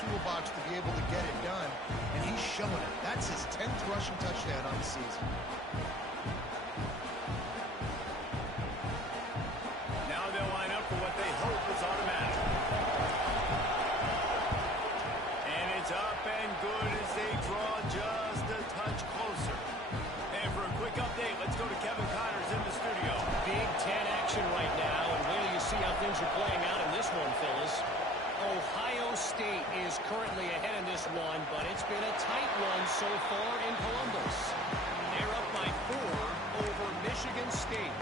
toolbox to be able to get it done, and he's showing it. That's his 10th rushing touchdown on the season. Now they'll line up for what they hope is automatic. And it's up and good as they draw just a touch closer. And for a quick update, let's go to Kevin Connors in the studio. Big Ten action right now, and wait till you see how things are playing out in this one, Phyllis. Ohio State is currently ahead in this one, but it's been a tight one so far in Columbus. They're up by 4 over Michigan State.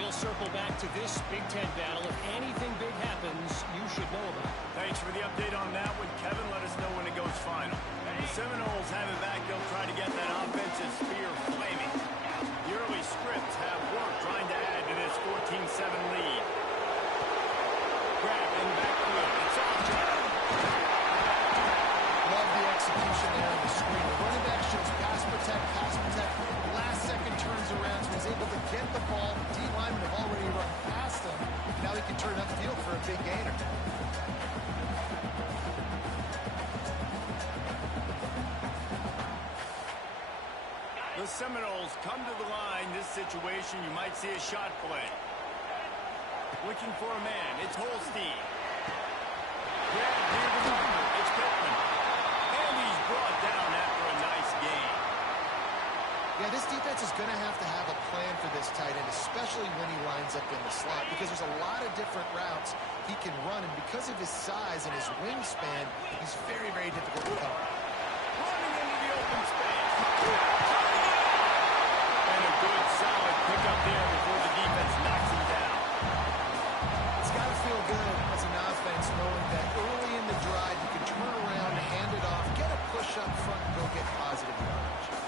We'll circle back to this Big Ten battle. If anything big happens, you should know about it. Thanks for the update on that one, Kevin. Let us know when it goes final. The Seminoles have it back. They'll try to get that offensive spear flaming. The early scripts have worked trying to add to this 14-7 lead. Grab in the backfield. It's all John. Love the execution there on the screen. The running back shows pass protect, pass protect. Last second turns around, so he's able to get the ball. D linemen have already run past him. Now he can turn upfield for a big gainer. The Seminoles come to the line. This situation, you might see a shot play. Looking for a man. It's Holstein. Grab near the number. It's Pittman. And he's brought down after a nice gain. Yeah, this defense is going to have a plan for this tight end, especially when he lines up in the slot, because there's a lot of different routes he can run, and because of his size and his wingspan, he's very, very difficult to cover. Running into the open space. And a good, solid pickup there before the defense knocks him down. It's got to feel good as an offense knowing that early in the drive you can turn around, hand it off, get a push up front, and go get positive yardage.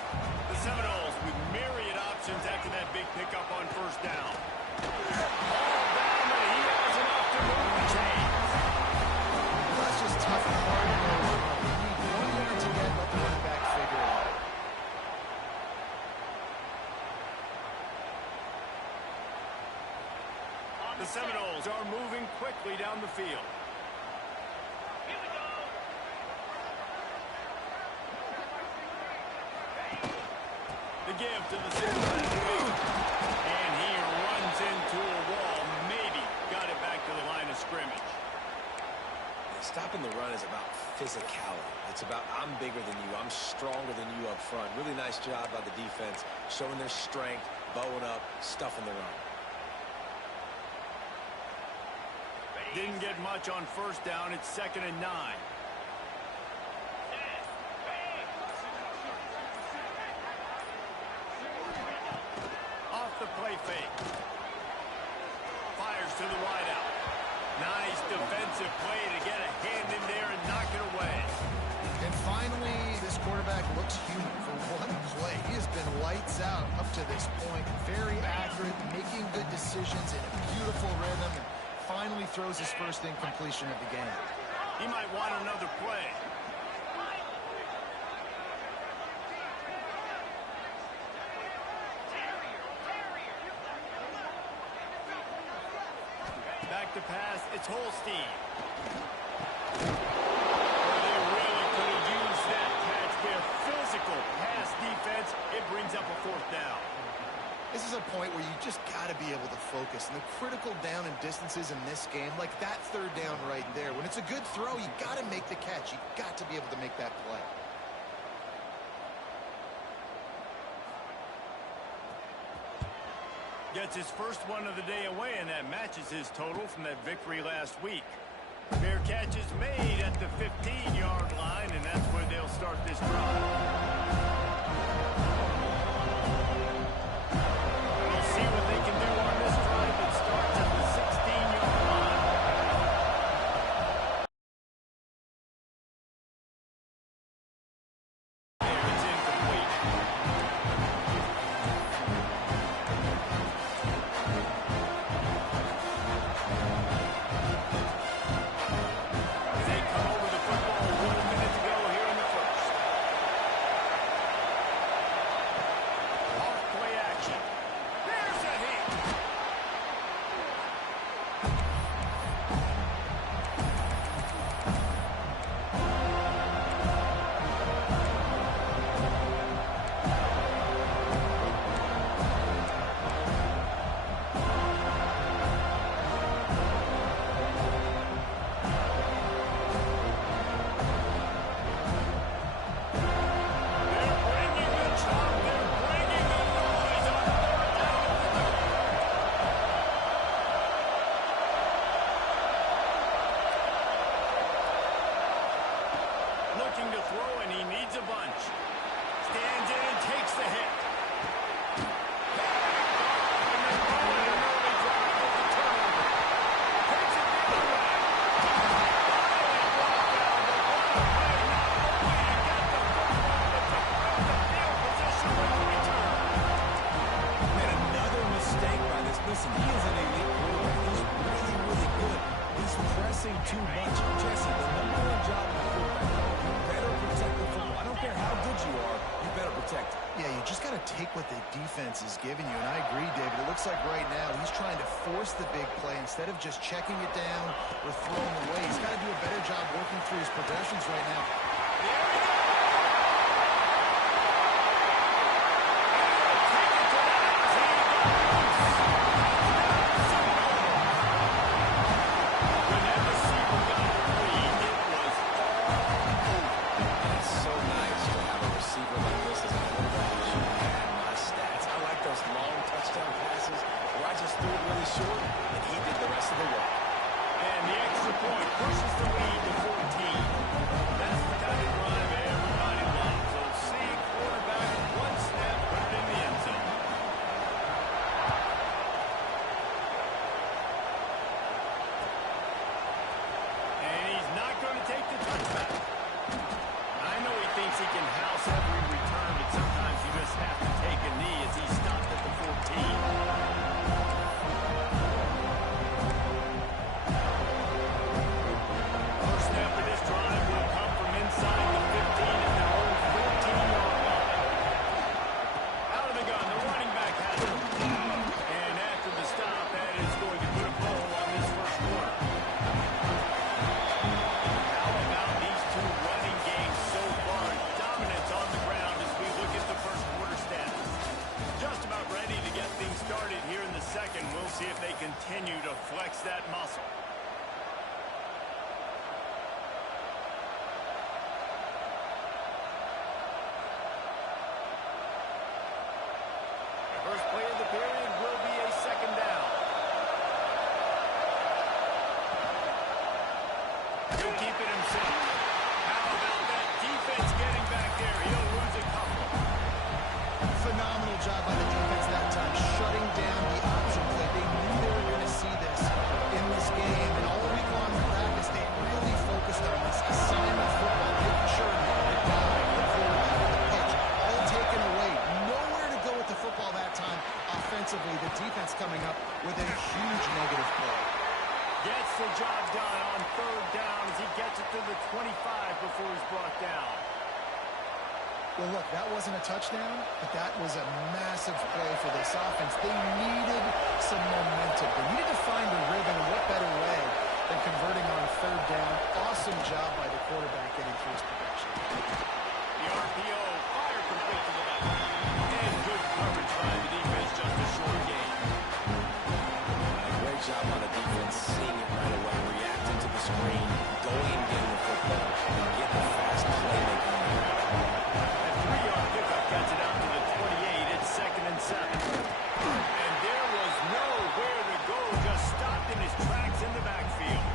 The Seminoles with myriad options after that big pickup on first down. All down, and he has enough to move the chains. That's just tough and hard to know. You need 1 yard to get, let the running back figure it out. The Seminoles are moving quickly down the field. The give to the Seminoles. And he runs into a wall. Maybe got it back to the line of scrimmage. Stopping the run is about physicality. It's about I'm bigger than you. I'm stronger than you up front. Really nice job by the defense, showing their strength, bowing up, stuffing the run. Didn't get much on first down. It's 2nd and 9. Off the play fake. Fires to the wideout. Nice defensive play to get a hand in there and knock it away. And finally, this quarterback looks human for one play. He has been lights out up to this point. Very accurate, making good decisions in a beautiful rhythm, and finally throws his first incompletion of the game. He might want another play. Back to pass, it's Holstein. They really could have used that catch there. Physical pass defense. It brings up a 4th down. This is a point where you just got to be able to focus. And the critical down and distances in this game, like that 3rd down right there, when it's a good throw, you got to make the catch. You got to be able to make that play. Gets his first one of the day away, and that matches his total from that victory last week. Fair catch is made at the 15-yard line, and that's where they'll start this drive. We'll see what they can do on this drive that starts at the 16-yard line. There, it's incomplete. They come over the football. 1 minute to go here in the first. takes the hit. Listen, he is an elite quarterback. He's really, really good. He's pressing too much. Jesse, the number one job of a quarterback, you better protect the football. I don't care how good you are, you better protect it. Yeah, you just got to take what the defense is giving you. And I agree, David. It looks like right now he's trying to force the big play instead of just checking it down or throwing away. He's got to do a better job working through his progressions right now. See if they continue to flex that muscle. The first play of the period will be a second down. He'll keep it himself. How about that defense getting back there? He'll lose a couple. Phenomenal job by the defense that time, shutting down the option play. They knew they were going to see this in this game, and all week long in practice, they really focused on this assignment football, making sure the guy, the quarterback, the pitch, all taken away. Nowhere to go with the football that time offensively. The defense coming up with a huge negative play. Gets the job done on third down as he gets it to the 25 before he's brought down. Well, look, that wasn't a touchdown, but that was a massive play for this offense. They needed some momentum. They needed to find a rhythm, and what better way than converting on third down. Awesome job by the quarterback getting through his progression. The RPO, fire complete to the left. And good coverage by the defense, just a short gain. Great job on the defense, seeing it right away, reacting to the screen, going and getting the football, and getting a fast playmaking. Gets it out to the 28. It's 2nd and 7. And there was nowhere to go. Just stopped in his tracks in the backfield.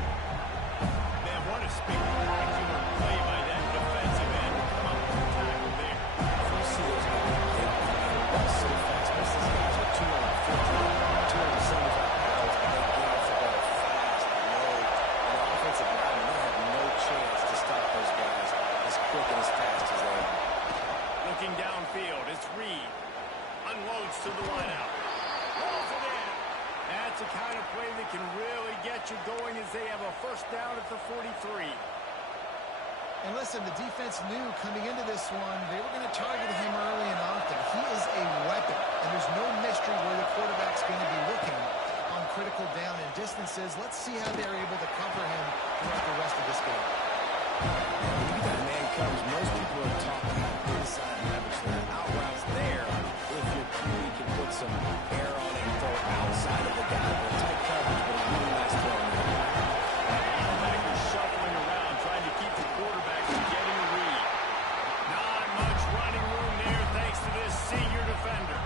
Man, what a spectacular play by that defensive end to come up with a tackle there. You see those guys get off the football so fast. Most of these guys are 250, 275 pounds, and they get off the ball fast, low. And the offensive linemen, they have no chance to stop those guys as quick and as fast as they are. Looking downfield, it's Reed. Unloads to the wideout. Rolls it in. That's the kind of play that can really get you going as they have a first down at the 43. And listen, the defense knew coming into this one, they were going to target him early and often. He is a weapon, and there's no mystery where the quarterback's going to be looking on critical down and distances. Let's see how they're able to cover him throughout the rest of this game. Look at that man coverage. Most people are talking inside leverage. There are out routes there. If your QB can put some air on it and throw outside of the guy, but tight coverage, but a really nice throw in there. Linebackers shuffling around, trying to keep the quarterback from getting a read. Not much running room there thanks to this senior defender.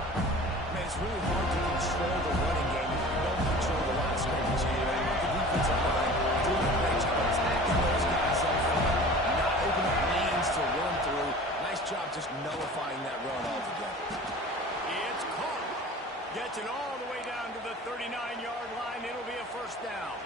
Man, it's really hard to control the running game if you don't control the line of scrimmage. And the defensive line doing a great job attacking those guys up front, not opening up lanes to run through. Nice job just nullifying that run altogether. down.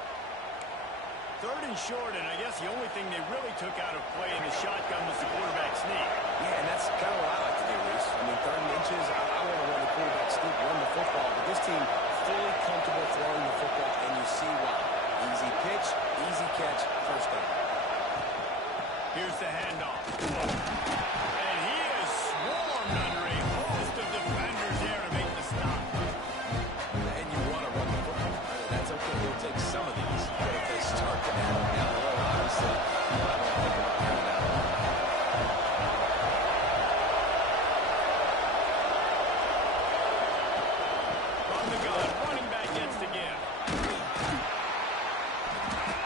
Third and short, and I guess the only thing they really took out of play in the shotgun was the quarterback sneak. Yeah, and that's kind of what I like to do, Reese. I mean, third and inches, I want to run the quarterback sneak, run the football, but this team fully comfortable throwing the football, and you see why. Easy pitch, easy catch, first down. Here's the handoff. And he is swarmed under a host of defenders there to make the stop. And you want to run the football. I mean, that's okay. He'll take some of these. But if they start to add them down the road, obviously, you might want to think about carrying out. From the gun, running back gets to give.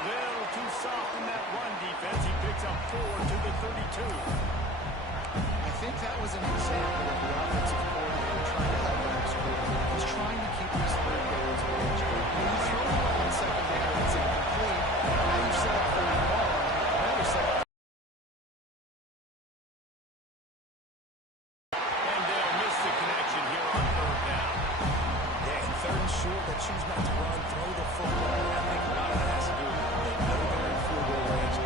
Little too soft in that run defense. He picks up 4 to the 32. I think that was an example of the offensive coordinator trying to help Rex quarterback. He's trying to keep these third downs managed. When you throw the ball on second down, it's incomplete. Now you've set up for a long. Now you're set up. And they'll miss the connection here on third down. Yeah, and third and short, they choose not to run, throw the football. And I think a lot of that has to do with they know they're in field goal range.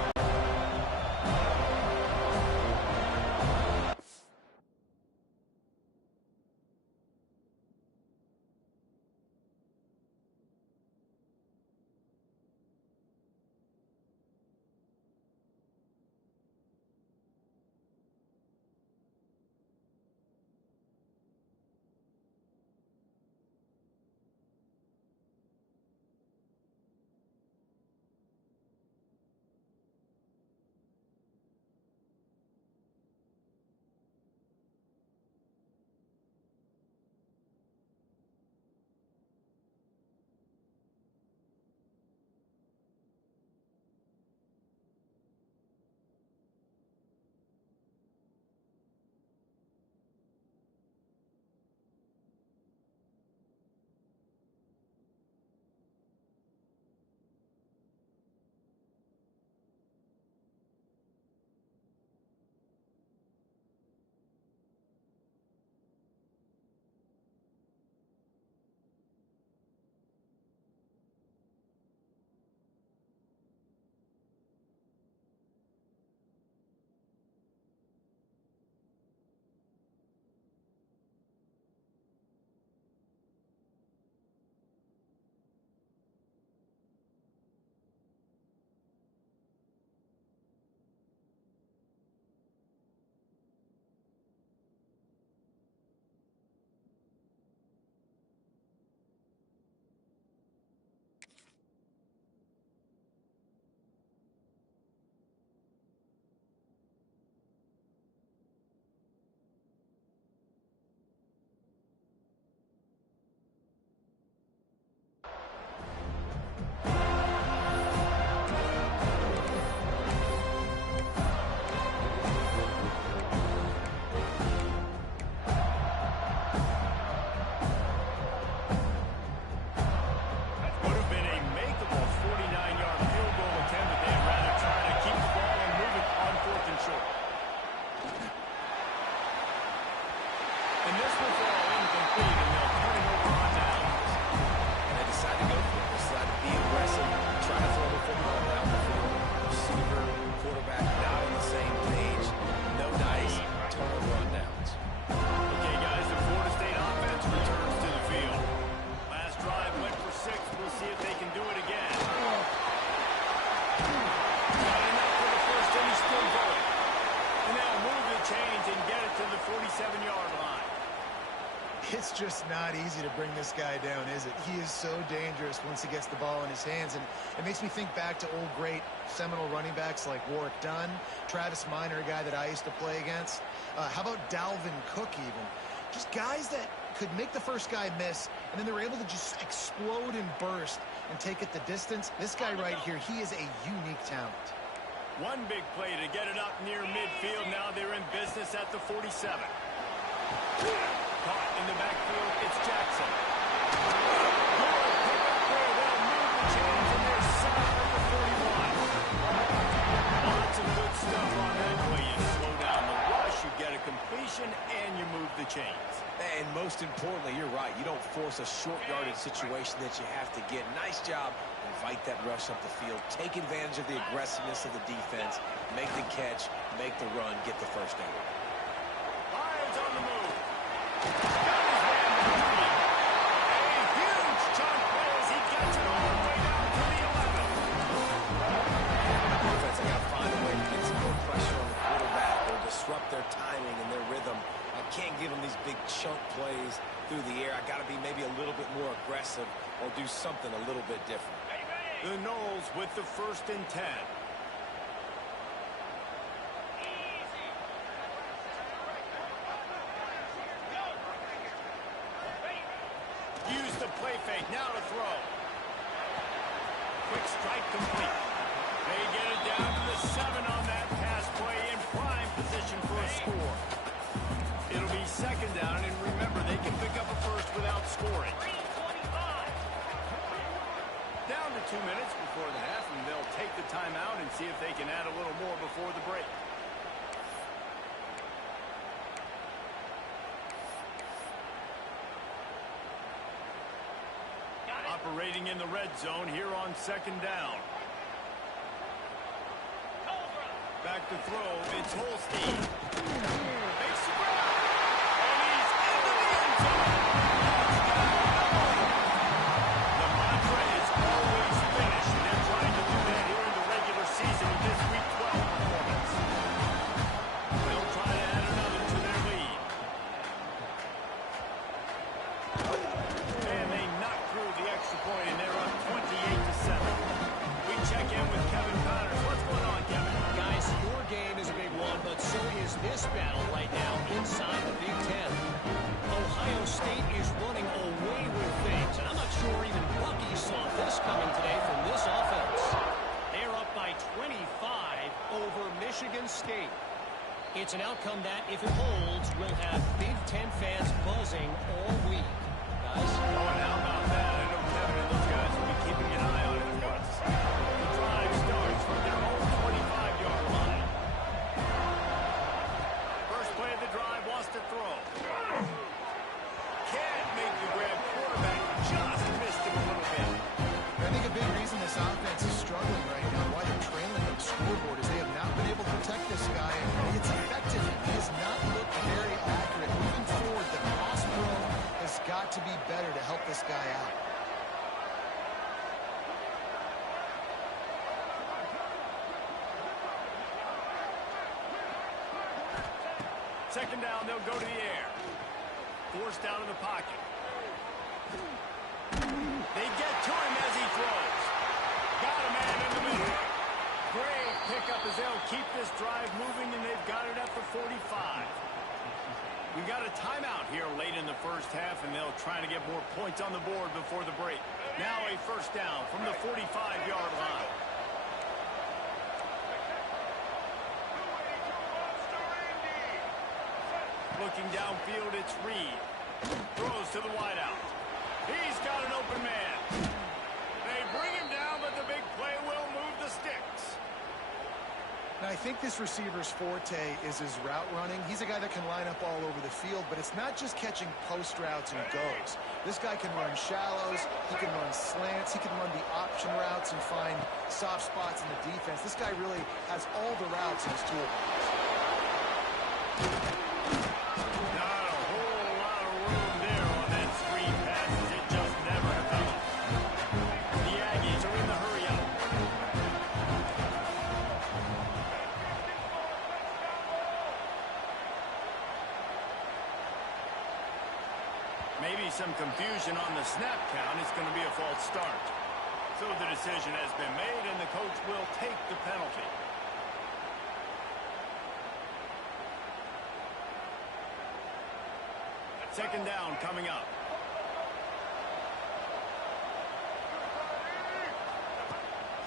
It's just not easy to bring this guy down, is it? He is so dangerous once he gets the ball in his hands, and it makes me think back to old great Seminole running backs like Warwick Dunn, Travis Minor, a guy that I used to play against. How about Dalvin Cook even? Just guys that could make the first guy miss, and then they were able to just explode and burst and take it the distance. This guy right here, he is a unique talent. One big play to get it up near midfield. Now they're in business at the 47. Caught in the backfield, it's Jackson. Good pick up there. They'll move the chains, and they're set up at the 41. Lots of good stuff on that play. You slow down the rush, you get a completion, and you move the chains. And most importantly, you're right. You don't force a short yardage situation that you have to get. Nice job invite that rush up the field, take advantage of the aggressiveness of the defense, make the catch, make the run, get the first down. Lions on the move. Got his man down the field. A huge chunk play as he gets it all the way down to the 11. Defense, I got to find a way to get some more pressure on the quarterback or disrupt their timing and their rhythm. I can't give them these big chunk plays through the air. I got to be maybe a little bit more aggressive or do something a little bit different. The Noles with the 1st and 10. Use the play fake. Now to throw. Quick strike complete. They get it down to the 7 on that pass play in prime position for a score. It'll be 2nd down, and remember, they can pick up a first without scoring. Down to 2 minutes before the half, and they'll take the timeout and see if they can add a little more before the break. Operating in the red zone here on 2nd down. Back to throw. It's Holstein. Makes the grab. And he's into the end zone. The mantra is always finish, and they're trying to do that here in the regular season with this Week 12 performance. They'll try to add another to their lead. And they knock through the extra point, and they're up 28-7. We check in with Kevin Connors. What's going on, Kevin? Guys, your game is a big one, but so is this battle right now inside the Big Ten. Ohio State is running away with things, and I'm not sure even Bucky saw this coming today from this offense. They're up by 25 over Michigan State. It's an outcome that, if it holds, will have Big Ten fans buzzing all week. Guys? Oh, and how about that? I know Kevin and those guys will be keeping an eye on it once. The drive starts from their own 25-yard line. First play of the drive wants to throw. Can't make the grab. Quarterback just missed him a little bit. I think a big reason this offense is struggling right now, why they're trailing on the scoreboard, is they have not been able to protect this guy. It's effective. He has not looked very accurate. Moving forward, the pass pro has got to be better to help this guy out. Second down, they'll go to the air. Forced out of the pocket. They get to him as he throws. Got a man in the middle. Great pickup as they'll keep this drive moving, and they've got it at the 45. We got a timeout here late in the first half, and they'll try to get more points on the board before the break. Now a first down from the 45-yard line. Looking downfield, it's Reed. Throws to the wideout. He's got an open man. They bring him down, but the big play will move the sticks. Now, I think this receiver's forte is his route running. He's a guy that can line up all over the field, but it's not just catching post routes and goes. This guy can run shallows, he can run slants, he can run the option routes and find soft spots in the defense. This guy really has all the routes in his toolbox. Not a whole lot of room there on that screen pass, as it just never developed. The Aggies are in the hurry up. Maybe some confusion on the snap count. It's going to be a false start. So the decision has been made, and the coach will take the penalty. Second down coming up.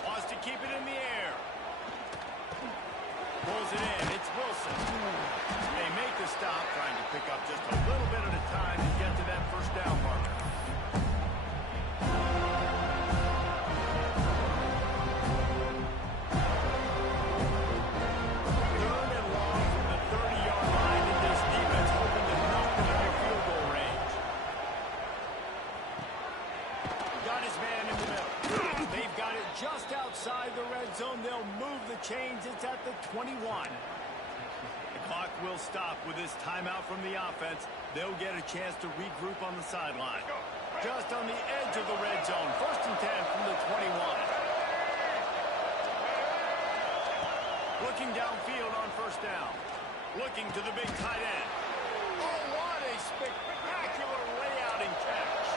Wants to keep it in the air. Pulls it in. It's Wilson. They make the stop, trying to pick up just a little bit at a time to get to that first down marker. Third and long from the 30-yard line in this defense, hoping to knock them out of field goal range. Got his man in the middle. They've got just outside the red zone. They'll move the chains. It's at the 21. The clock will stop with this timeout from the offense. They'll get a chance to regroup on the sideline. Just on the edge of the red zone. 1st and 10 from the 21. Looking downfield on 1st down. Looking to the big tight end. Oh, what a spectacular layout and catch.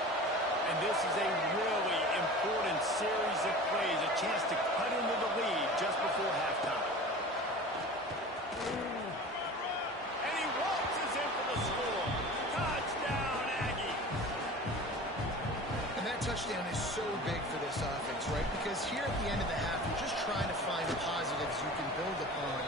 And this is a really important series of plays. A chance to cut into the lead just before halftime. And he waltzes in for the score. Touchdown, Aggie. And that touchdown is so big for this offense, right? Because here at the end of the half, you're just trying to find positives you can build upon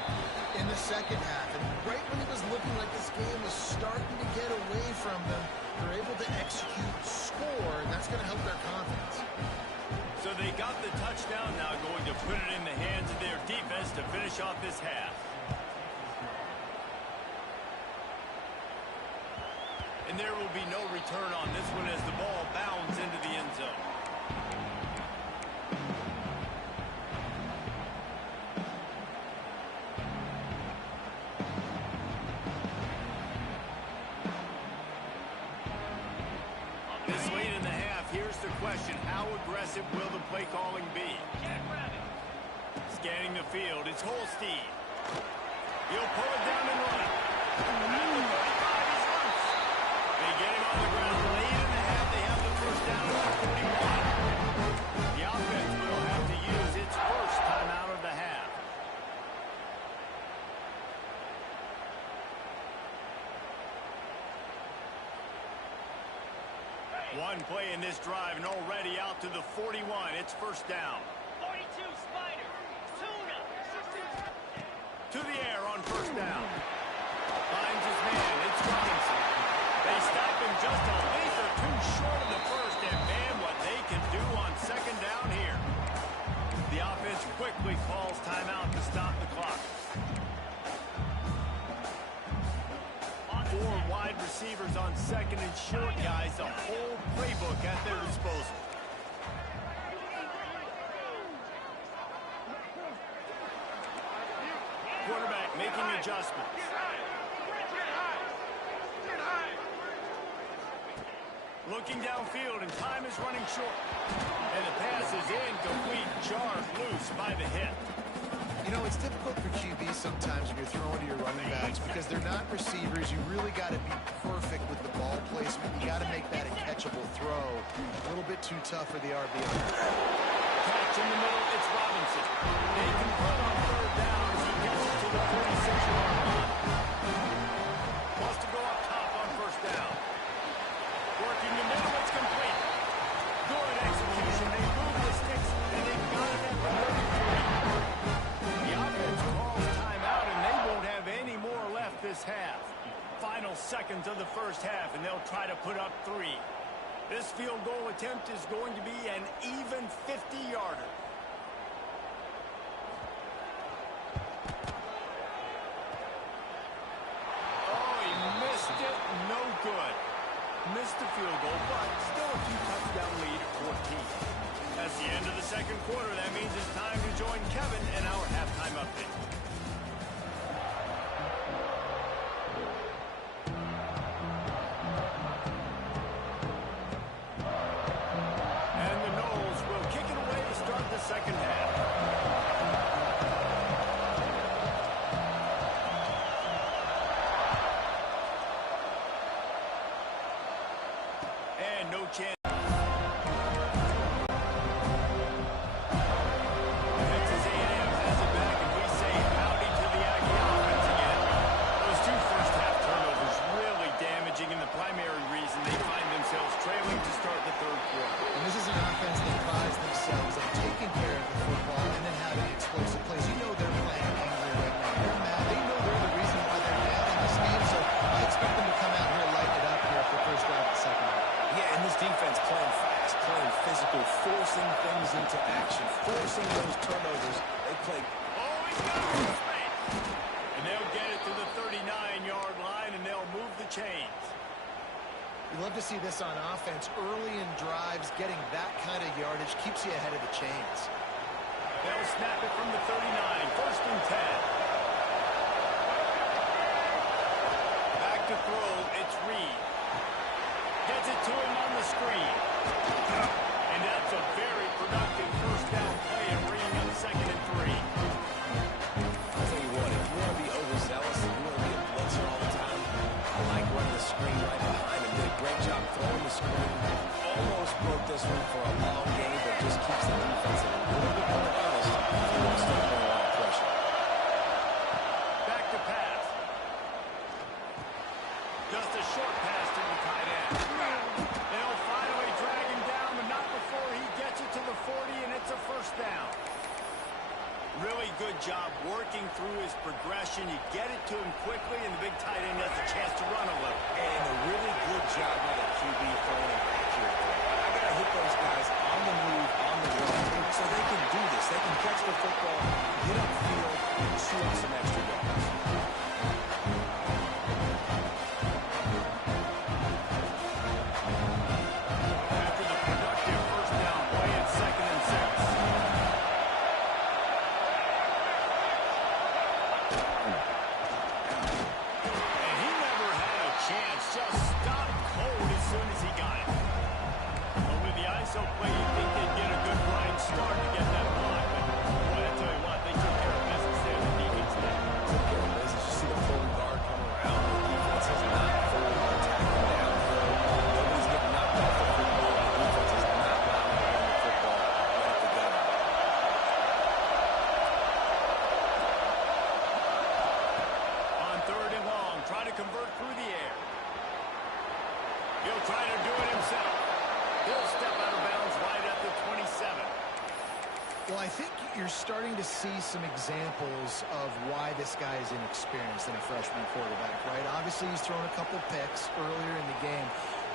in the second half. And right when it was looking like this game was starting to get away from them, they're able to execute, score, and that's going to help their confidence. So they got the touchdown, now going to put it in the hands of their defense to finish off this half. And there will be no return on this one as the ball bounds into the end zone. This late in the half, here's the question. How aggressive will the play calling be? Scanning the field, it's Holstein. He'll pull it down and run. At the 35, he's loose. They get him on the ground late in the half. They have the 1st down at the 41. The offense will have to use its first timeout of the half. One play in this drive and already out to the 41. It's 1st down. 42, Spider. Tuna. To the air on 1st down. Finds his man. It's Robinson. They stop him just a length or two short of the first. And man, what they can do on 2nd down here. The offense quickly calls timeout to stop the clock. 4 wide receivers on 2nd and short, guys. The whole playbook at their disposal. Quarterback making adjustments. Looking downfield, and time is running short. And the pass is incomplete. Jarred loose by the hit. You know, it's difficult for QB sometimes when you're throwing to your running backs because they're not receivers. You really got to be perfect with the ball placement. You got to make that a catchable throw. A little bit too tough for the RB. Catch in the middle, it's Robinson. They can put on 3rd down as he gets it to the 36-yard line. Wants to go up top on 1st down. Working the middle, it's complete. Good execution. They move the sticks, and they got it at the 33. The offense calls timeout, and they won't have any more left this half. Final seconds of the 1st half, and they'll try to put up 3. This field goal attempt is going to be an even 50-yarder. Oh, he missed it. No good. Missed the field goal, but still a 2-touchdown lead at 14. That's the end of the 2nd quarter. That means it's time to join Kevin in our halftime update. And the Noles will kick it away to start the 2nd half. And no chance. Texas A&M has it back, and we say howdy to the Aggie offense again. Those 2 first-half turnovers really damaging, and the primary reason they find themselves trailing to start the 3rd quarter. And this is an offense that prides themselves on taking care of the football and then having explosive plays. You know they're playing angry right now. They're mad. They know they're the reason why they're mad in this game, so I expect them to come out here and light it up here for the 1st drive of the 2nd half. Yeah, and this defense playing fast, playing physical, forcing things into action, forcing those turnovers. They play. Oh, he's got it in space. And they'll get it to the 39-yard line, and they'll move the chains. You love to see this on offense. Early in drives, getting that kind of yardage keeps you ahead of the chains. snap it from the 39. First and 10. Back to throw. It's Reed. Gets it to him on the screen. And that's a very productive first down play and bringing up 2nd and 3. I'll tell you what, if you want to be overzealous and you want to get blitzing all the time, I like running the screen right behind him. Did a great job throwing the screen. Almost broke this one for a long game, but just keeps the defense a little bit more honest. He wants to put a lot of pressure. Back to pass. Just a short pass to the tight end. They'll finally drag him down, but not before he gets it to the 40, and it's a first down. Really good job working through his progression. You get it to him quickly, and the big tight end has a chance to run a little. And a really good job by the QB throwing an accurate throw. I got to hit those guys on the move, on the run, so they can do this. They can catch the football, get upfield, and chew up some extra yards. After the productive first down play, it's 2nd and 6. And he never had a chance. Just stopped cold as soon as he got it. But with the ISO play, you think they'd get a good grind start to get that block. But boy, I tell you what, they took care of business there. The defense did. Took care of business. You see the pulling guard come around. The defense is not fully attacking downhill. Nobody's getting knocked off the football. The defense is not allowing to run the football right at the gun. On 3rd and long, try to convert through the air. He'll try to do it himself. He'll step out of bounds right at the 27. Well, I think you're starting to see some examples of why this guy is inexperienced in a freshman quarterback, right? Obviously, he's thrown a couple picks earlier in the game.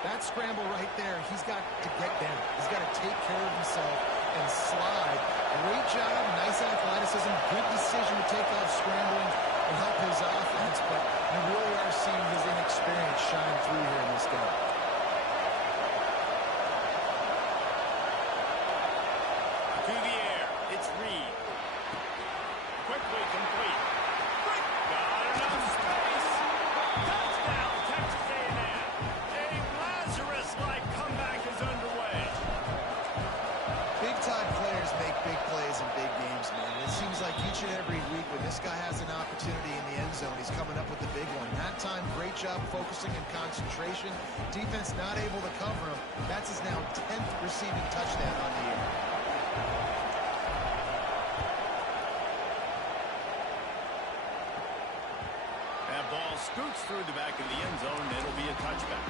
That scramble right there, he's got to get down. He's got to take care of himself and slide. Great job, nice athleticism, good decision to take off scrambling and help his offense, but you really are seeing his inexperience shine through here in this game. To the air, it's Reed. Quickly complete. Got enough space. Touchdown, Texas A&M. A Lazarus-like comeback is underway. Big-time players make big plays in big games, man. It seems like each and every week when this guy has an opportunity in the end zone, he's coming up with the big one. That time, great job focusing and concentration. Defense not able to cover him. That's his now 10th receiving touchdown on the year. That ball scoots through the back of the end zone, and it'll be a touchback.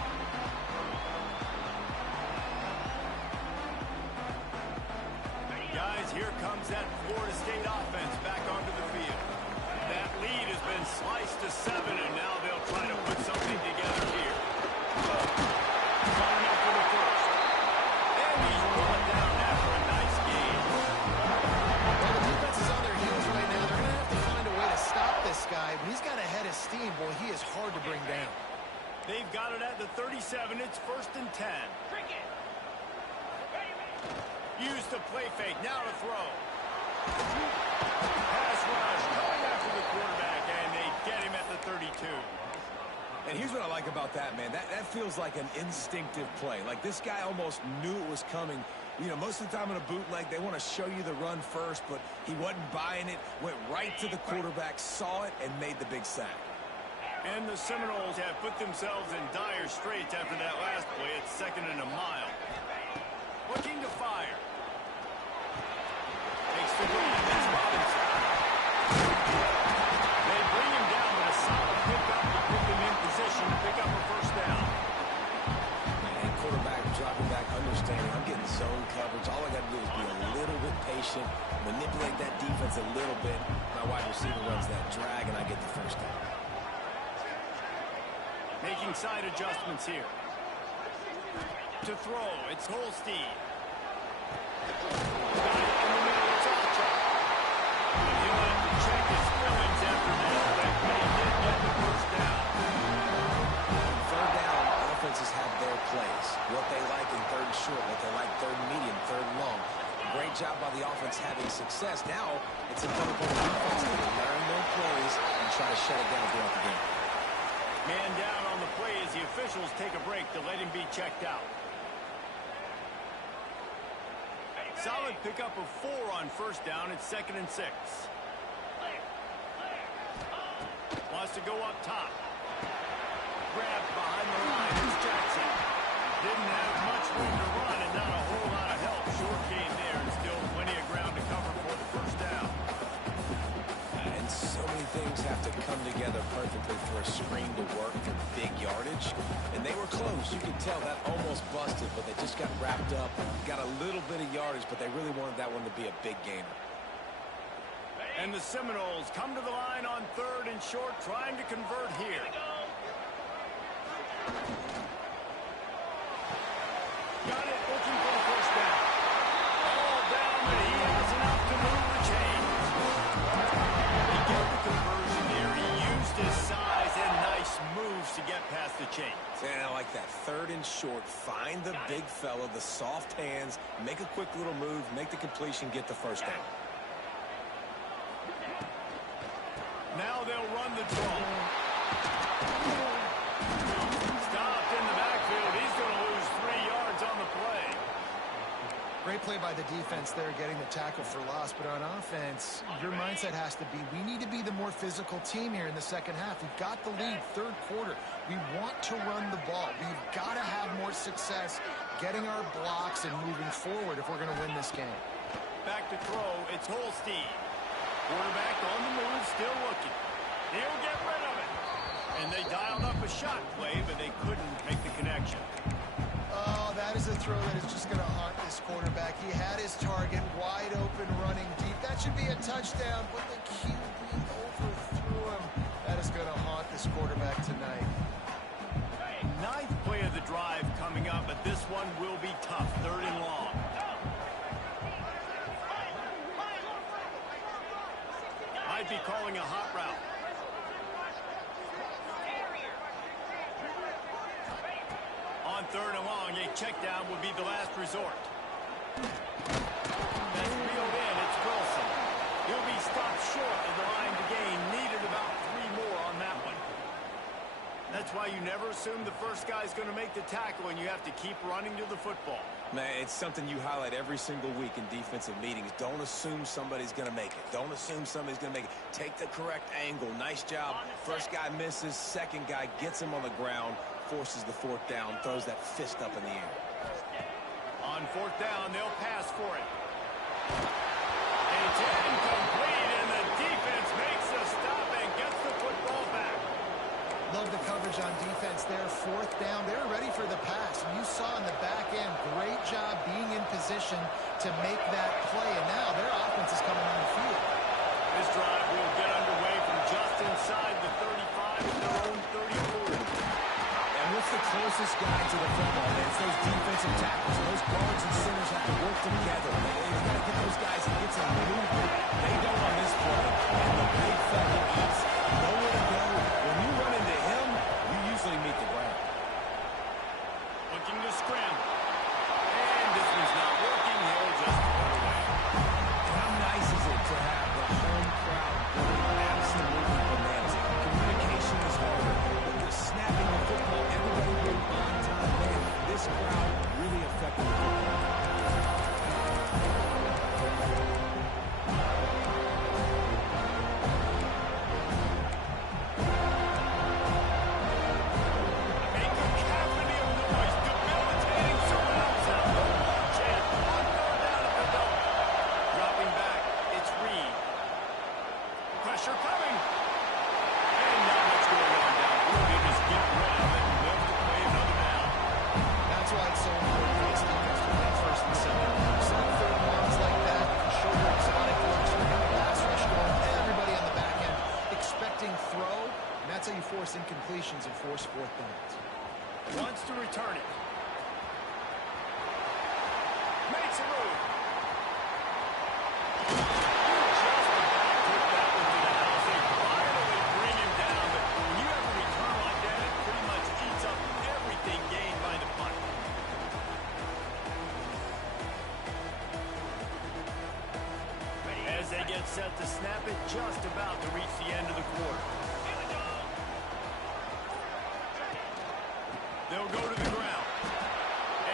Guys, here comes that Florida State offense back onto the field. That lead has been sliced to 7, and now they'll try to put something together here. Coming up for the first. And he's brought down after a nice game. Well, the defense is on their heels right now. They're going to have to find a way to stop this guy. When he's got a head of steam, boy, he is hard to bring down. They've got it at the 37. It's 1st and 10. Used to play fake. Now to throw. Pass rush going after the quarterback, and they get him at the 32. And here's what I like about that, man. That feels like an instinctive play. Like this guy almost knew it was coming. You know, most of the time in a bootleg, they want to show you the run first, but he wasn't buying it, went right to the quarterback, saw it, and made the big sack. And the Seminoles have put themselves in dire straits after that last play. It's 2nd and a mile. Looking to fire. Takes the lead. That's Robinson. They bring him down, but a solid pickup to put them in position to pick up a first down. And quarterback dropping back, understanding I'm getting zone coverage. All I got to do is be a little bit patient, manipulate that defense a little bit. My wide receiver runs that drag, and I get the first down. Making side adjustments here. To throw, it's Holstein. Got it in the middle, it's Archer. He'll have to check his feelings after that, but he did get the first down. Third down, offenses have their plays. What they like in third and short, what they like third and medium, third and long. Great job by the offense having having success. Now it's incumbent upon the defense to learn their plays and try to shut it down throughout the game. Man down on the play as the officials take a break to let him be checked out. Solid pickup of 4 on first down. It's 2nd and 6. Wants to go up top. Grabbed behind the line. It's Jackson. Didn't have much room to run and not a whole lot of help. Short gain there and still plenty of ground to cover for the first down. And so many things have to come together perfectly for a screen to work for big yardage. And they were close. You could tell that almost busted, but they just got wrapped up. Got a little bit of yardage, but they really wanted that one to be a big gainer. And the Seminoles come to the line on 3rd and short, trying to convert here. Got it, looking for the first down. All down, but he has enough to move the chains. He got the conversion there. He used his size and nice moves to get past the chains. And I like that. 3rd and short. Find the big fella, the soft hands, make a quick little move, make the completion, get the first down. Now they'll run the draw. Stopped in the backfield. He's going to lose 3 yards on the play. Great play by the defense there, getting the tackle for loss. But on offense, your mindset has to be, we need to be the more physical team here in the second half. We've got the lead, 3rd quarter. We want to run the ball. We've got to have more success getting our blocks and moving forward if we're going to win this game. Back to throw. It's Holstein. Quarterback on the move, still looking. He'll get rid of it. And they dialed up a shot play, but they couldn't make the connection. Oh, that is a throw that is just going to haunt this quarterback. He had his target wide open, running deep. That should be a touchdown, but the QB overthrew him. That is going to haunt this quarterback tonight. 9th play of the drive coming up, but this one will be tough. 3rd and long. Might be calling a hot route. On 3rd and long, a check down would be the last resort. That's reeled in. It's Wilson. He'll be stopped short of the line to gain. Needed about 3 more on that one. That's why you never assume the first guy's going to make the tackle, and you have to keep running to the football. Man, it's something you highlight every single week in defensive meetings. Don't assume somebody's going to make it. Don't assume somebody's going to make it. Take the correct angle. Nice job. First guy misses. Second guy gets him on the ground, forces the 4th down, throws that fist up in the air. On 4th down, they'll pass for it. It's incomplete, and the defense makes a stop and gets the football back. Love the coverage on defense there. 4th down. They're ready for the pass. And you saw in the back end, great job being in position to make that play. And now their offense is coming on the field. This drive will get underway from just inside the 35 at their own 34. And what's the closest guy to the football? It's those defensive tackles. Those guards and centers have to work together. They've got to get those guys to get some movement. They don't on this play. And the big fella eats nowhere to go. When you run into him, you usually meet the ground. Looking to scramble. And this one's not working. He'll just put it away. And how nice is it to have the home crowd going absolutely bananas? Communication is hard. But just snapping the football, everybody being on time, man, this crowd really affected the football. Incompletions and force 4th downs. Wants to return it. Makes a move. Just about took that one to the house. They finally bring him down, but when you have a return like that, it pretty much eats up everything gained by the punt. offense set to snap it just about to reach the end of the quarter. They'll go to the ground.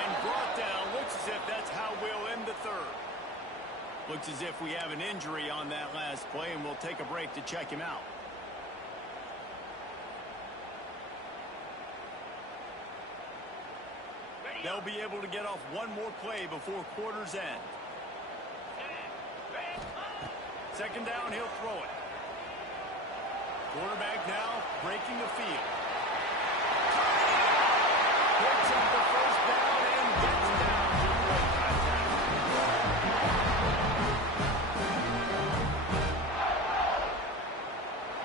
And brought down. Looks as if that's how we'll end the third. Looks as if we have an injury on that last play, and we'll take a break to check him out. They'll be able to get off one more play before quarter's end. Second down, he'll throw it. Quarterback now breaking the field. Picks up the first down and gets down to avoid contact.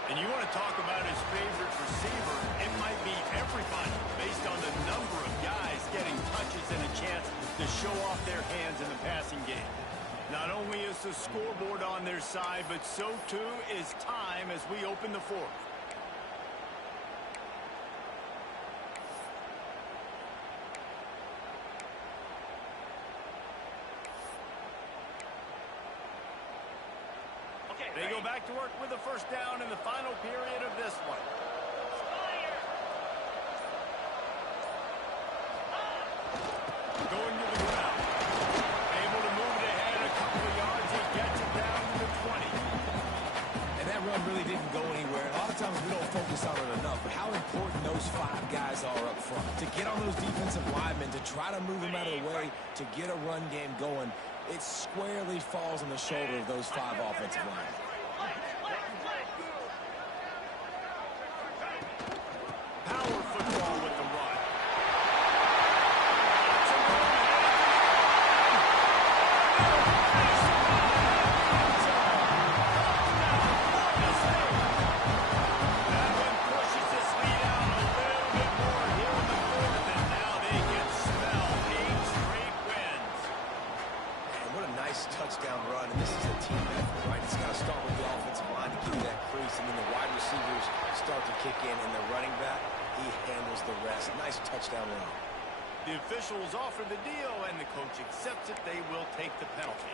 And you want to talk about his favorite receiver, it might be everybody based on the number of guys getting touches and a chance to show off their hands in the passing game. Not only is the scoreboard on their side, but so too is time as we open the fourth. They go back to work with the first down in the final period of this one. Going to the ground. Able to move it ahead a couple of yards. He gets it down to the 20. And that run really didn't go anywhere. A lot of times we don't focus on it enough, but how important those 5 guys are up front. To get on those defensive linemen, to try to move them out of the way, to get a run game going, it squarely falls on the shoulder of those 5 offensive linemen. Power football with the run. That one pushes this lead out a little bit more here in the fourth, and now they can smell 8 straight wins. And what a nice touchdown run, and this is a team effort, right? It's got to start with the offensive line to get that crease, and then the wide receivers start to kick in, and the running back, he handles the rest. Nice touchdown run. The officials offer the deal, and the coach accepts it. They will take the penalty.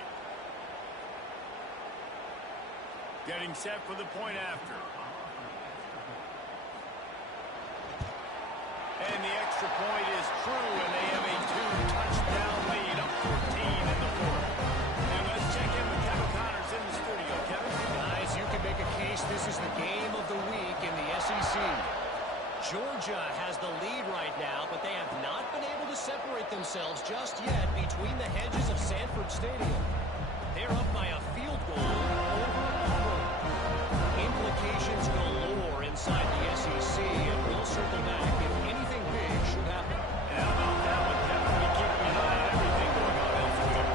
Getting set for the point after. And the extra point is true, and they have a 2-touchdown lead, up 14 in the fourth. And let's check in with Kevin Connors in the studio. Kevin? Guys, you can make a case this is the game of the week in the SEC. Georgia has the lead right now, but they have not been able to separate themselves just yet between the hedges of Sanford Stadium. They're up by a field goal over Auburn. Implications galore inside the SEC, and we'll circle back if anything big should happen. And how about that one, Kevin? We keep an eye on everything going on elsewhere.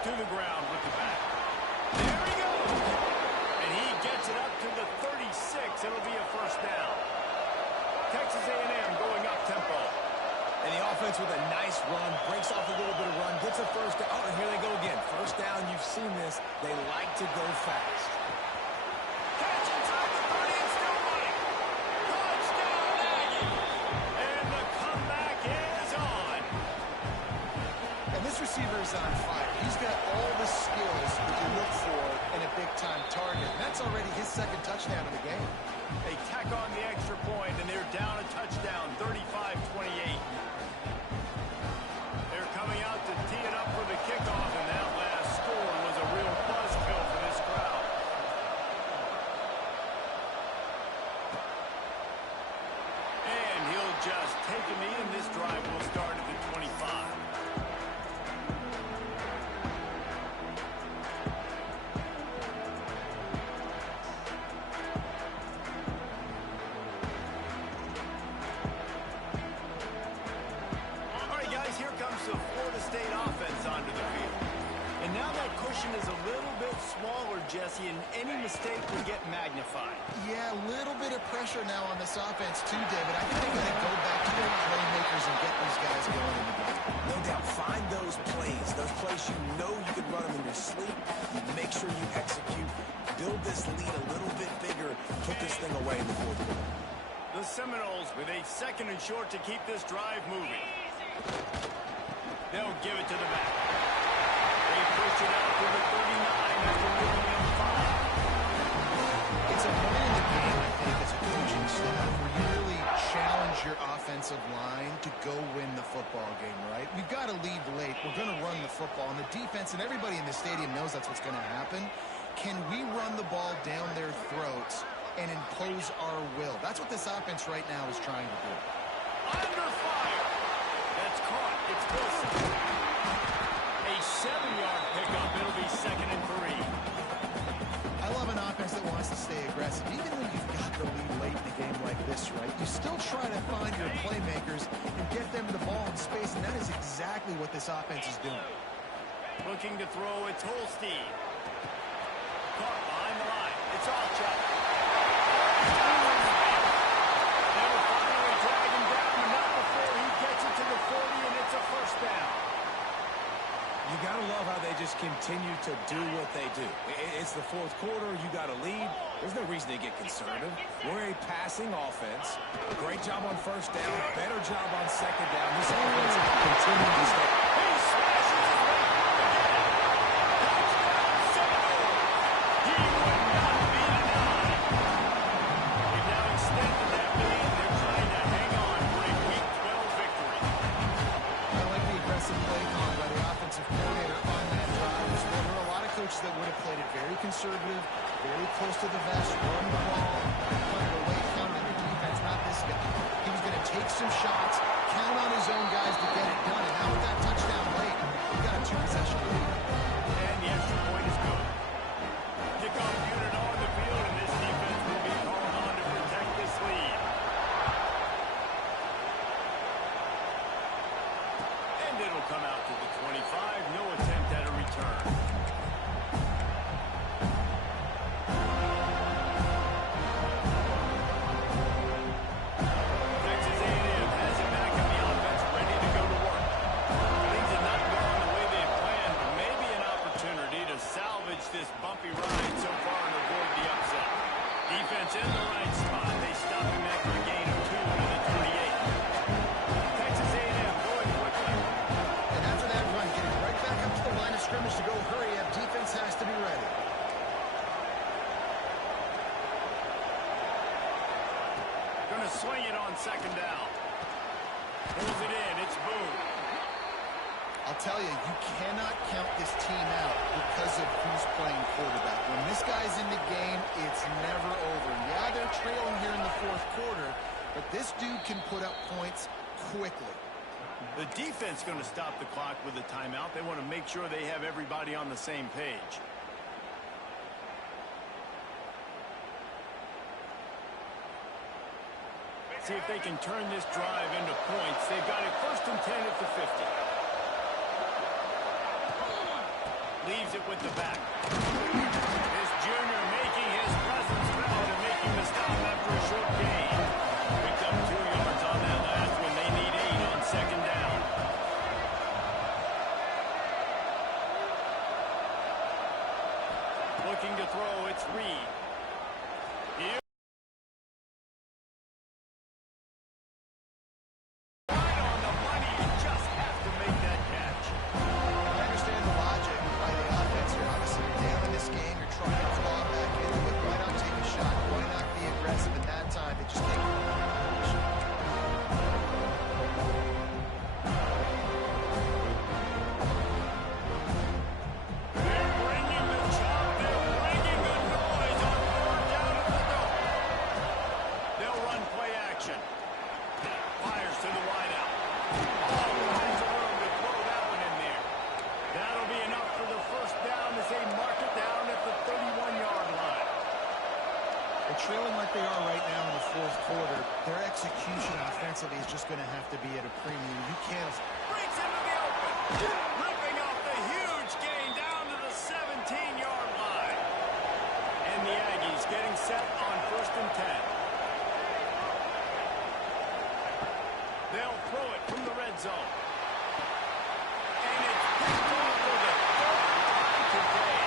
To the ground with the back. There he goes! And he gets it up to the 36. It'll be a first down. Texas A&M going up tempo. And the offense with a nice run, breaks off a little bit of run, gets a first down. Oh, and here they go again. First down, you've seen this. They like to go fast. Catch inside the 30 and still running. Touchdown, Aggie! And the comeback is on. And this receiver is on fire. He's got all the skills that you look for in a big-time target. And that's already his second touchdown of the game. They tack on the extra point, and they're down a touchdown, 35-28. They're coming out to tee it up for the kickoff, and that last score was a real buzzkill for this crowd. And he'll just take a knee, and this drive will start at the 25. The Florida State offense onto the field. And now that cushion is a little bit smaller, Jesse, and any mistake will get magnified. Yeah, a little bit of pressure now on this offense too, David. I think they got to go back to their playmakers and get these guys going in the game. No doubt, find those plays you know you can run them in your sleep. You make sure you execute. Build this lead a little bit bigger. Put this thing away in the fourth quarter. The Seminoles with a second and short to keep this drive moving. They'll give it to the back. They push it out football. And the defense and everybody in the stadium knows that's what's going to happen. Can we run the ball down their throats and impose our will? That's what this offense right now is trying to do. Under fire. That's caught. It's Wilson. A 7-yard pickup. It'll be 2nd and 3. I love an offense that wants to stay aggressive. Even when you've got the lead late in a game like this, right, you still try to find your playmakers and get them the ball in space, and that is exactly what this offense is doing. Looking to throw, it's Holstein. Caught behind the line. It's Alchuk. They'll finally drag him down, but not before he gets it to the 40, and it's a first down. You got to love how they just continue to do what they do. It's the fourth quarter. You got a lead. There's no reason to get conservative. We're a passing offense. Great job on first down. Better job on second down. This offense continues to stay. He smashes his way again. Touchdown, Seminole. He would not be denied. They've now extended that lead. They're trying to hang on for a Week 12 victory. I like the aggressive play call by the offensive coordinator on that drive as well. There are a lot of coaches that would have played it very conservative, very close to the vest, run the ball, punt it away from their defense. Not this guy. He was going to take some shots, count on his own guys to get it done. And now with that touchdown late, we've got a 2-possession lead. And the extra point is good. Kickoff unit on the field, and this defense will be called on to protect this lead. And it'll come out to the 25. No attempt at a return. Texas A&M has it back in the offense, ready to go to work. Things have not gone the way they had planned, but maybe an opportunity to salvage this bumpy ride so far and avoid the upset. Defense in the right spot. They stop him after a gain of 2 to the 28. Texas A&M going quickly. And after that run, getting right back up to the line of scrimmage to go hurry up, defense has to be ready. Going to swing it on second down. Pulls it in. It's Boone. I'll tell you, you cannot count this team out because of who's playing quarterback. When this guy's in the game, it's never over. Yeah, they're trailing here in the fourth quarter, but this dude can put up points quickly. The defense going to stop the clock with a timeout. They want to make sure they have everybody on the same page. See if they can turn this drive into points. They've got it 1st and 10 at the 50. Leaves it with the back. This junior making his presence felt and making the stop after a short gain. Picked up 2 yards on that last one. They need 8 on second down. Looking to throw, it's Reed. Here. Right on the money, you just have to make that catch. I understand the logic by the offense here. Obviously, you're down in this game. You're trying to claw back into it. Why not take a shot? Why not be aggressive in that time? They just can't get the position. They're bringing the chop. They're bringing the noise on 4th down at the door. They'll run play action. Fires to the wideout. All kinds of room to throw that one in there. That'll be enough for the first down as they mark it down at the 31-yard line. They're trailing like they are right now in the fourth quarter. Their execution offensively is just going to have to be at a premium. You can't. Breaks into the open. Ripping off the huge gain down to the 17-yard line. And the Aggies getting set on 1st and 10. They'll throw it from the red zone. And it's picked off for the 3rd time today.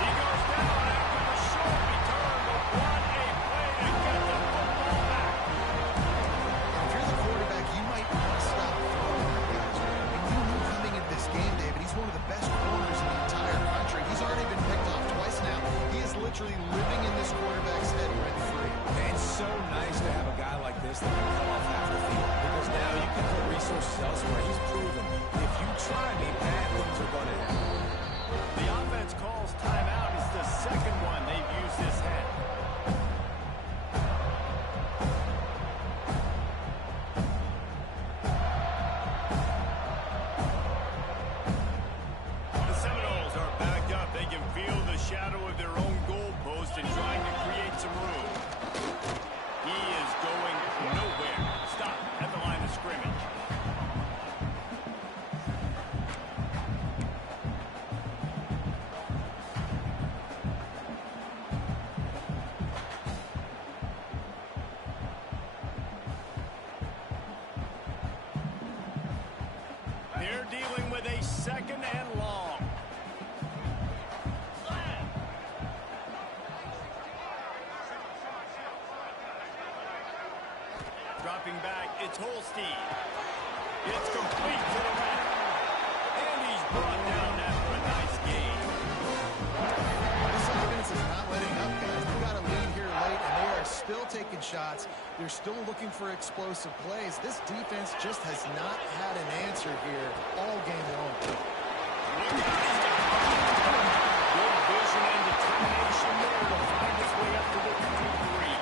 He goes down after the short return, but what a play to get the football back. If you're the quarterback, you might want to stop throwing at guys. Right? I mean, you knew coming into this and trying to create some room. He is going nowhere. Stop at the line of scrimmage. They're dealing with a 2nd and long. Dropping back, it's Holstein. It's complete to the left. And he's brought down after a nice gain. This offense is not letting up, guys. They got a lead here late, and they are still taking shots. They're still looking for explosive plays. This defense just has not had an answer here all game long. Look out, he's got good vision and determination there to find his way up to the 23.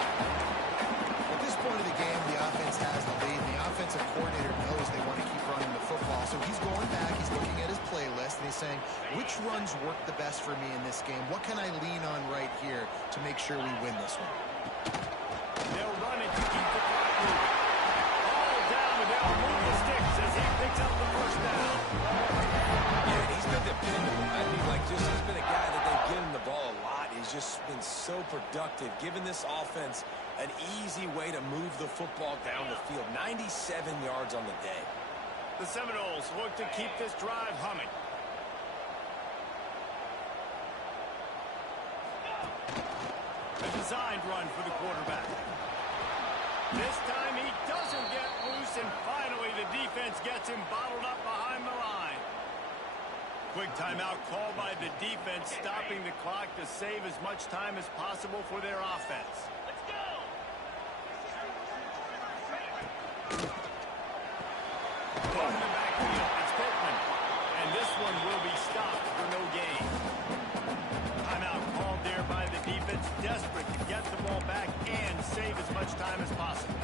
At this point of the game, the offense has the lead. The offensive coordinator knows they want to keep running the football. So he's going back, he's looking at his playlist, and he's saying, which runs work the best for me in this game? What can I lean on right here to make sure we win this one? They'll run it to keep the clock moving. All down, and they'll move the sticks as he picks up the first down. Yeah, he's been dependable. I mean, like, just he's been a guy that they give him the ball a lot. He's just been so productive, giving this offense an easy way to move the football down the field. 97 yards on the day. The Seminoles look to keep this drive humming. A designed run for the quarterback. This time he doesn't get loose, and finally the defense gets him bottled up behind the line. Quick timeout called by the defense, stopping the clock to save as much time as possible for their offense. Let's go! From the backfield, it's Pittman. And this one will be stopped for no gain. Timeout called there by the defense, desperate to get the ball back and save as much time as possible.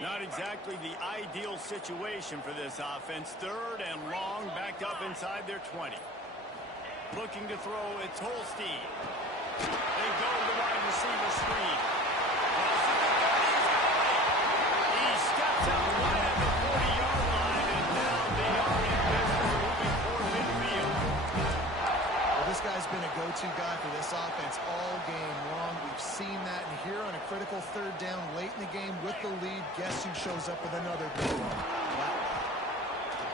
Not exactly the ideal situation for this offense. 3rd and long, backed up inside their 20. Looking to throw, it's Holstein. They go to the wide receiver screen. He steps out right at the 40-yard line, and now they are in business moving toward midfield. Well, this guy's been a go-to guy for this offense all game long. We've seen that, and here on a critical 3rd down late in the game with the lead, guess who shows up with another big one? Wow.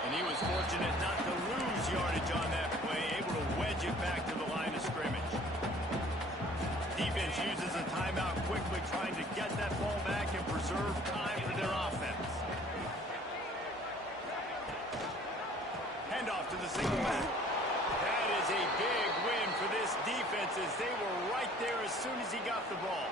And he was fortunate not to lose yardage on that play, able to wedge it back to the line of scrimmage. Defense uses a timeout quickly, trying to get that ball back and preserve time for their offense. Handoff to the single back. That is a big win for this defense, as they were right there as soon as he got the ball.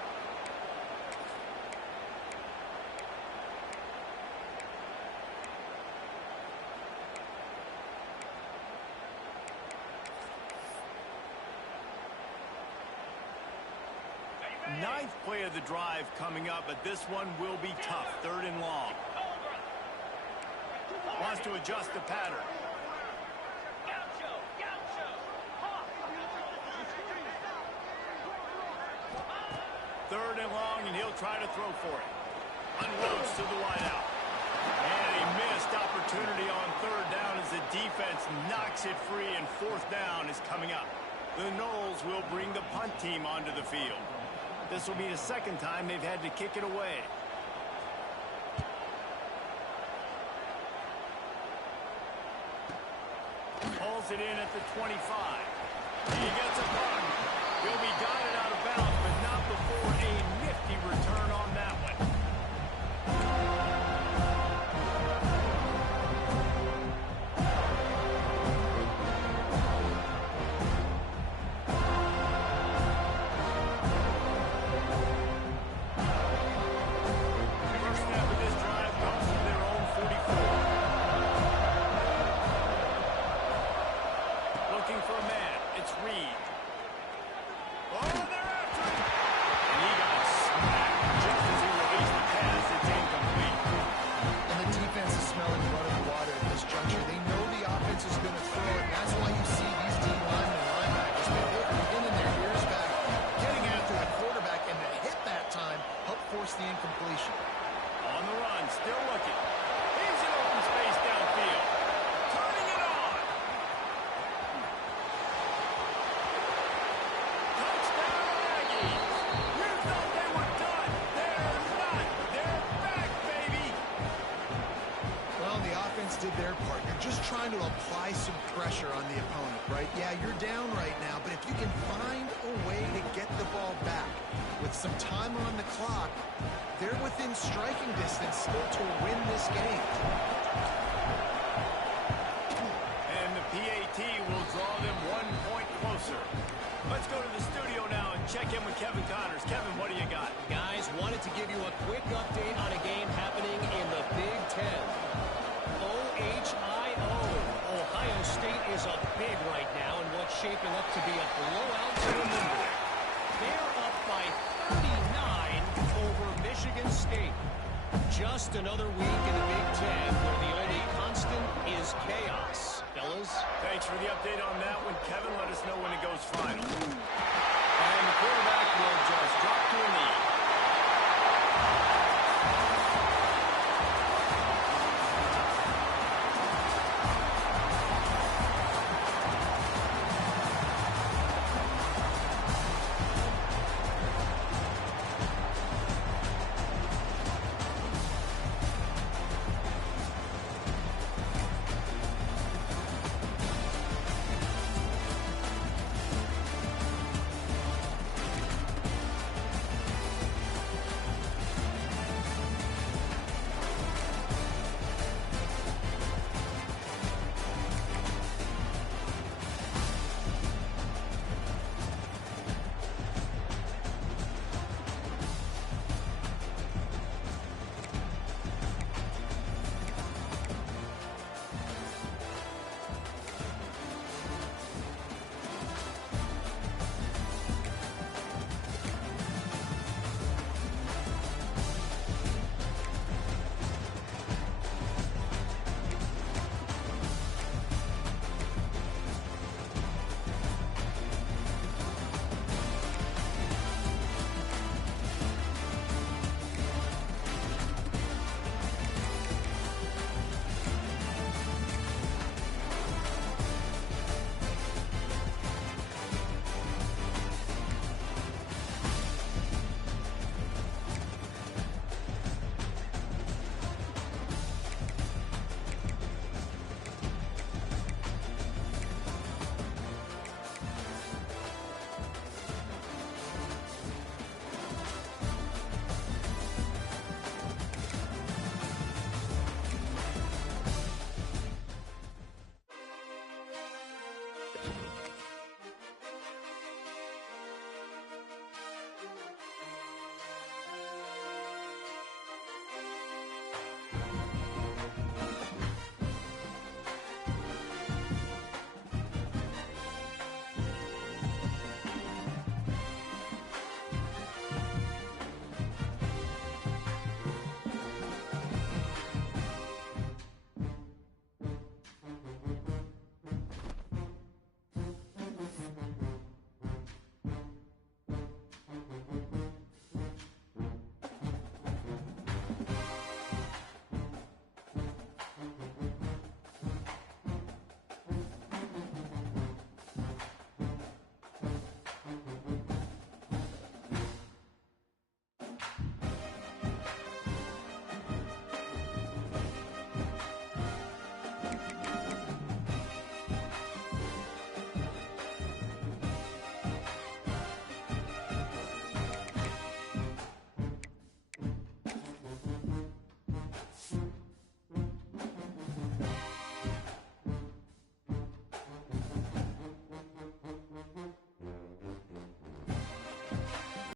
Ninth play of the drive coming up, but this one will be tough. 3rd and long. Wants to adjust the pattern. 3rd and long, and he'll try to throw for it. Unloads to the wideout. And a missed opportunity on 3rd down as the defense knocks it free, and 4th down is coming up. The Noles will bring the punt team onto the field. This will be the 2nd time they've had to kick it away. Pulls it in at the 25. He gets a punt. He'll be guided out of bounds, but not before a nifty return on that one. First snap of this drive comes from their own 44. Looking for a man. It's Reed. apply some pressure on the opponent, right? Yeah, you're down right now, but if you can find a way to get the ball back with some time on the clock, they're within striking distance still to win this game. And the PAT will draw them 1 point closer. Let's go to the studio now and check in with Kevin Connors. Kevin, what do you got? Guys, wanted to give you a quick update on a game happening in the Big Ten. OHIO. Ohio State is up big right now in what's shaping up to be a blowout to remember. They're up by 39 over Michigan State. Just another week in the Big Ten where the only constant is chaos. Fellas? Thanks for the update on that one, Kevin. Let us know when it goes final.